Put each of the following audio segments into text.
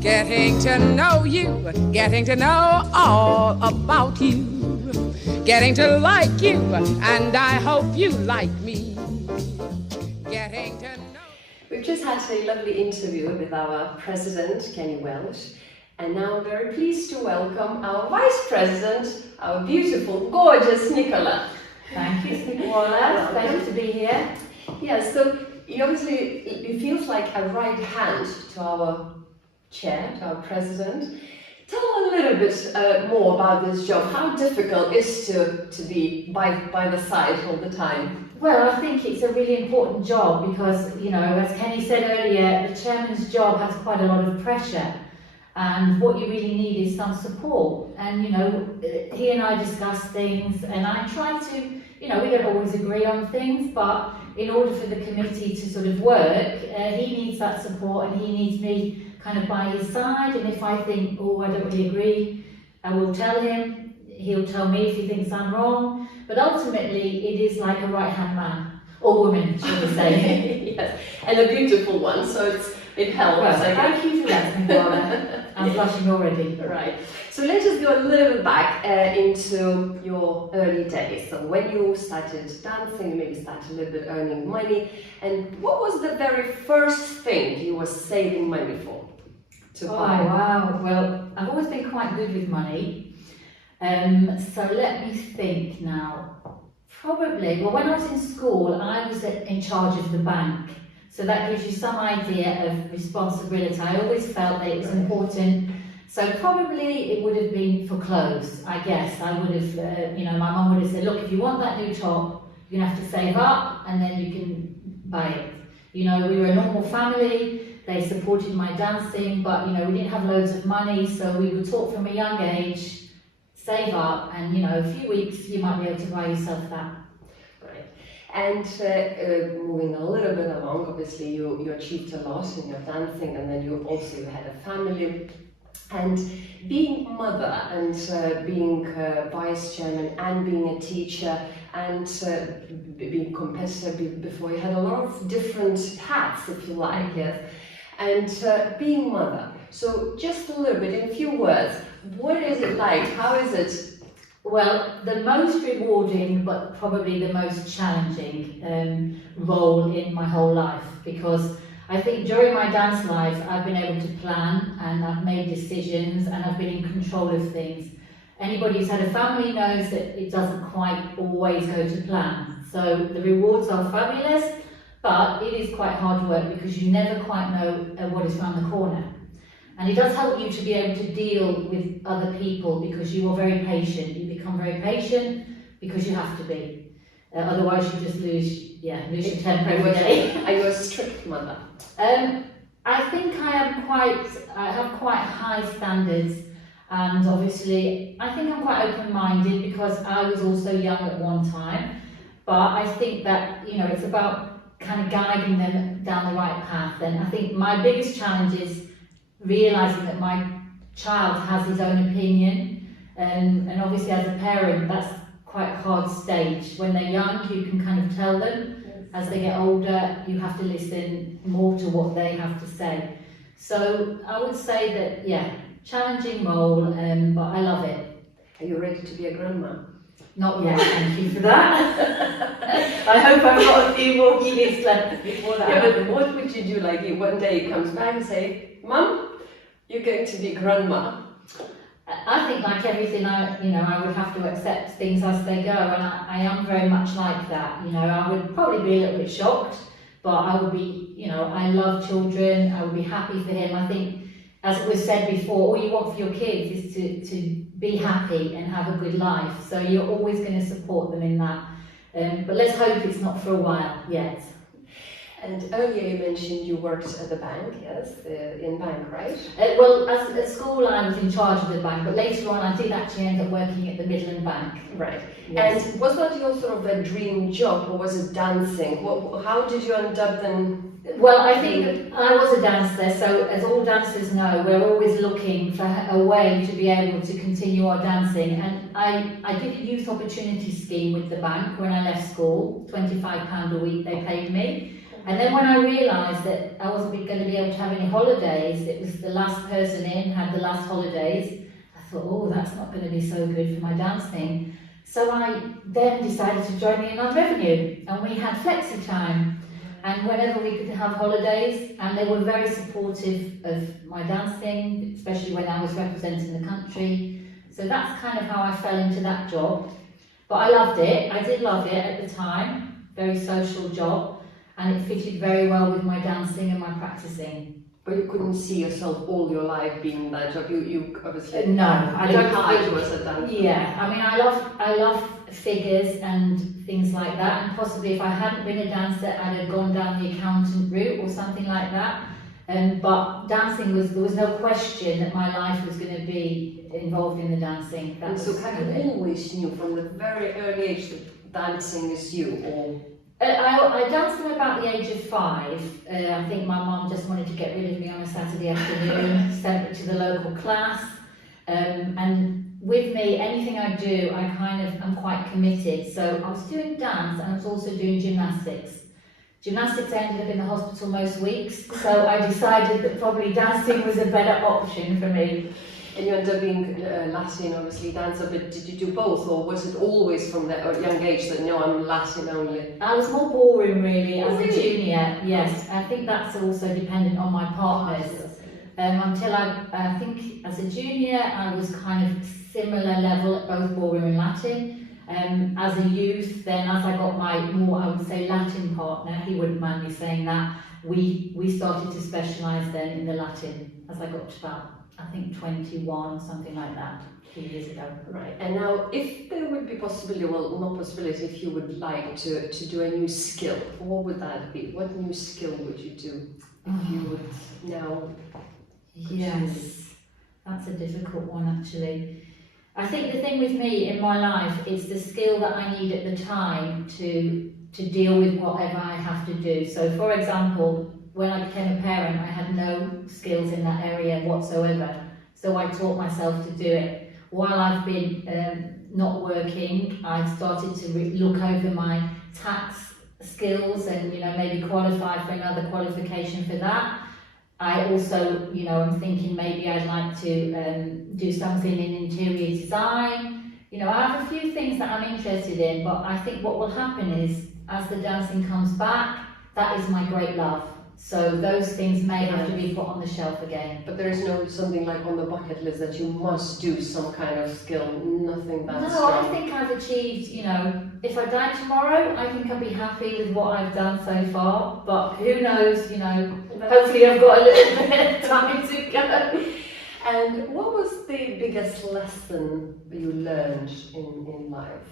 Getting to know you, getting to know all about you, getting to like you, and I hope you like me. Getting to know. We've just had a lovely interview with our president, Kenny Welsh, and now I'm very pleased to welcome our vice president, our beautiful, gorgeous Nicola. Thank you, Snieguole. Pleasure to be here. Yes, so obviously it feels like a right hand to our chair, to our president. Tell a little bit more about this job. How difficult is it to be by the side all the time? Well, I think it's a really important job because, you know, as Kenny said earlier, the chairman's job has quite a lot of pressure, and what you really need is some support. And, you know, he and I discuss things, and I try to, you know, we don't always agree on things, but in order for the committee to sort of work, he needs that support and he needs me kind of by his side. And if I think, oh, I don't really agree, I will tell him. He'll tell me if he thinks I'm wrong. But ultimately, it is like a right-hand man, or woman, should we say. Yes, and a beautiful one, so it helps. Well, thank you for that, Nicola. I'm blushing already. Right. So let us go a little bit back into your early days. So when you started dancing, you maybe started a little bit earning money. And what was the very first thing you were saving money for to buy? Oh, wow. Well, I've always been quite good with money. So let me think now. Probably, well, when I was in school, I was in charge of the bank. So that gives you some idea of responsibility. I always felt that it was important. So probably it would have been for clothes, I guess. I would have, you know, my mum would have said, look, if you want that new top, you're going to have to save up and then you can buy it. You know, we were a normal family. They supported my dancing, but, you know, we didn't have loads of money. So we were taught from a young age, save up, and, you know, a few weeks you might be able to buy yourself that. Right. And moving a little bit along, obviously you achieved a lot in your dancing, and then you also had a family. And being mother and being vice chairman and being a teacher and being competitive before, you had a lot of different hats, if you like, yes. And being mother. So just a little bit, in a few words, what is it like? How is it? Well, the most rewarding, but probably the most challenging role in my whole life, because I think during my dance life, I've been able to plan and I've made decisions and I've been in control of things. Anybody who's had a family knows that it doesn't quite always go to plan. So the rewards are fabulous, but it is quite hard work because you never quite know what is around the corner. And it does help you to be able to deal with other people because you are very patient. You become very patient because you have to be. Otherwise you just lose your temper every day. Are you a strict mother? I think I have quite high standards, and obviously I think I'm quite open-minded because I was also young at one time. But I think that, you know, it's about kind of guiding them down the right path. And I think my biggest challenge is realising that my child has his own opinion, and obviously as a parent that's quite a hard stage. When they're young you can kind of tell them, as they get older you have to listen more to what they have to say. So I would say that, yeah, challenging role, but I love it. Are you ready to be a grandma? Not yet, thank you for that. I hope I've got a few more years left before that. Yeah, but what would you do, like one day he comes back and say, Mum, you're going to be grandma? I think like everything, I would have to accept things as they go, and I am very much like that. You know, I would probably be a little bit shocked, but I would be, you know, I love children, I would be happy for him. I think, as it was said before, all you want for your kids is to be happy and have a good life. So you're always going to support them in that. But let's hope it's not for a while yet. And earlier you mentioned you worked at the bank, yes, in bank, right? Well, at school I was in charge of the bank, but later on I did actually end up working at the Midland Bank. Right. Yes. And was that your sort of a dream job, or was it dancing? How did you end up then? Well, I think I was a dancer, so as all dancers know, we're always looking for a way to be able to continue our dancing. And I did a youth opportunity scheme with the bank when I left school, £25 a week they paid me. And then when I realised that I wasn't going to be able to have any holidays, it was the last person in had the last holidays, I thought, oh, that's not going to be so good for my dancing. So I then decided to join the non-revenue, and we had flexi time. And whenever we could have holidays, and they were very supportive of my dancing, especially when I was representing the country. So that's kind of how I fell into that job. But I loved it, I did love it at the time, very social job, and it fitted very well with my dancing and my practicing. But you couldn't see yourself all your life being in that job. You obviously No, I don't think was a dancer. Yeah, I mean, I love figures and things like that, and possibly if I hadn't been a dancer, I'd have gone down the accountant route or something like that. But dancing there was no question that my life was going to be involved in the dancing. And so have you always knew from the very early age that dancing is you, or? I danced from about the age of 5. I think my mum just wanted to get rid of me on a Saturday afternoon, sent me to the local class. And with me, anything I do, I'm quite committed. So I was doing dance and I was also doing gymnastics. Gymnastics ended up in the hospital most weeks, so I decided that probably dancing was a better option for me. And you ended up being Latin, obviously, dancer, but did you do both, or was it always from that young age that, no, I'm Latin only? I was more ballroom, really, as a junior, yes. I think that's also dependent on my partners. Until I think as a junior, I was kind of similar level at both ballroom and Latin. As a youth, then as I got my more, I would say, Latin partner, he wouldn't mind me saying that, we started to specialise then in the Latin as I got to about, I think 21 or something like that, a few years ago. Right, and now if there would be possibility, well, not possibility, if you would like to do a new skill, what would that be? What new skill would you do if you would now? Yes, that's a difficult one actually. I think the thing with me in my life is the skill that I need at the time to deal with whatever I have to do. So for example, when I became a parent, I had no skills in that area whatsoever. So I taught myself to do it. While I've been not working, I've started to look over my tax skills and, maybe qualify for another qualification for that. I also, I'm thinking maybe I'd like to do something in interior design. I have a few things that I'm interested in, but I think what will happen is, as the dancing comes back, that is my great love. So those things may have to be put on the shelf again. But there is no something like on the bucket list that you must do some kind of skill, nothing that No, strong. I think I've achieved, if I die tomorrow, I think I'll be happy with what I've done so far. But who knows, hopefully I've got a little bit of time to go. And what was the biggest lesson you learned in life?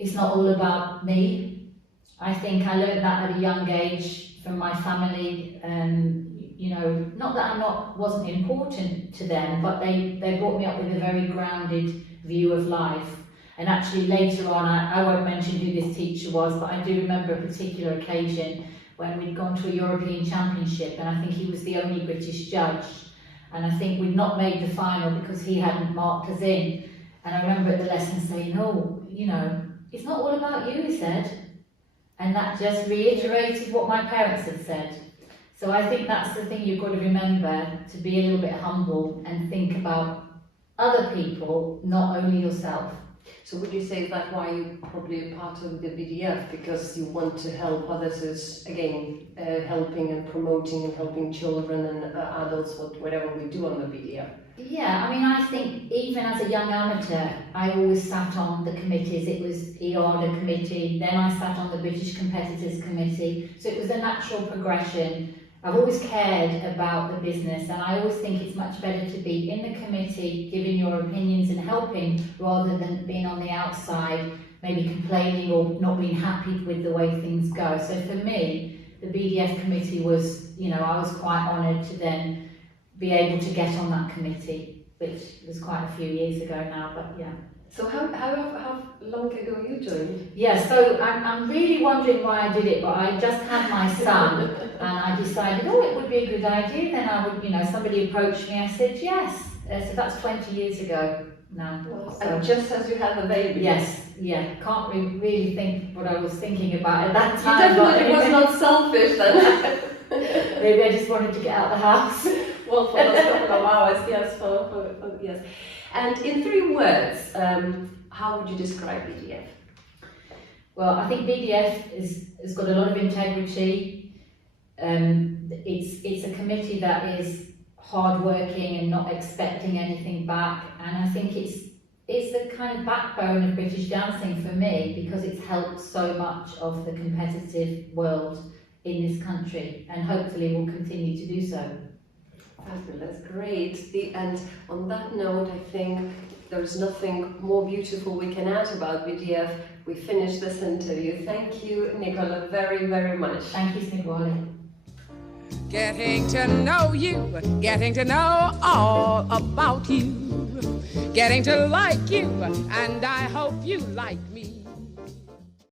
It's not all about me. I think I learned that at a young age from my family. Not that I wasn't important to them, but they brought me up with a very grounded view of life. And actually later on, I won't mention who this teacher was, but I do remember a particular occasion when we'd gone to a European Championship, and I think he was the only British judge. And I think we'd not made the final because he hadn't marked us in. And I remember at the lesson saying, oh, it's not all about you, he said. And that just reiterated what my parents had said. So I think that's the thing you've got to remember, to be a little bit humble and think about other people, not only yourself. So would you say that why you're probably part of the BDF, because you want to help others, is again helping and promoting and helping children and adults, whatever we do on the BDF? Yeah, I mean, I think even as a young amateur, I always sat on the committees. It was EARDA committee, then I sat on the British Competitors Committee. So it was a natural progression. I've always cared about the business, and I always think it's much better to be in the committee, giving your opinions and helping, rather than being on the outside, maybe complaining or not being happy with the way things go. So for me, the BDF committee was, I was quite honoured to then be able to get on that committee, which was quite a few years ago now, but yeah. So how long ago you joined? Yeah, so I'm really wondering why I did it, but I just had my son and I decided, it would be a good idea. Then I would, somebody approached me, I said yes. So that's 20 years ago. now. And just as you have a baby. Yes, yeah. Can't really think what I was thinking about at that You time. definitely was not selfish then. Maybe I just wanted to get out of the house. Well, for those couple of hours, yes, yes. And in 3 words, how would you describe BDF? Well, I think BDF has got a lot of integrity. It's a committee that is hardworking and not expecting anything back, and I think it's the kind of backbone of British dancing for me, because it's helped so much of the competitive world in this country, and hopefully will continue to do so. Fabulous, great. And on that note, I think there's nothing more beautiful we can add about BDF. We finished this interview. Thank you, Nicola, very, very much. Thank you, Snieguole. Getting to know you, getting to know all about you, getting to like you, and I hope you like me.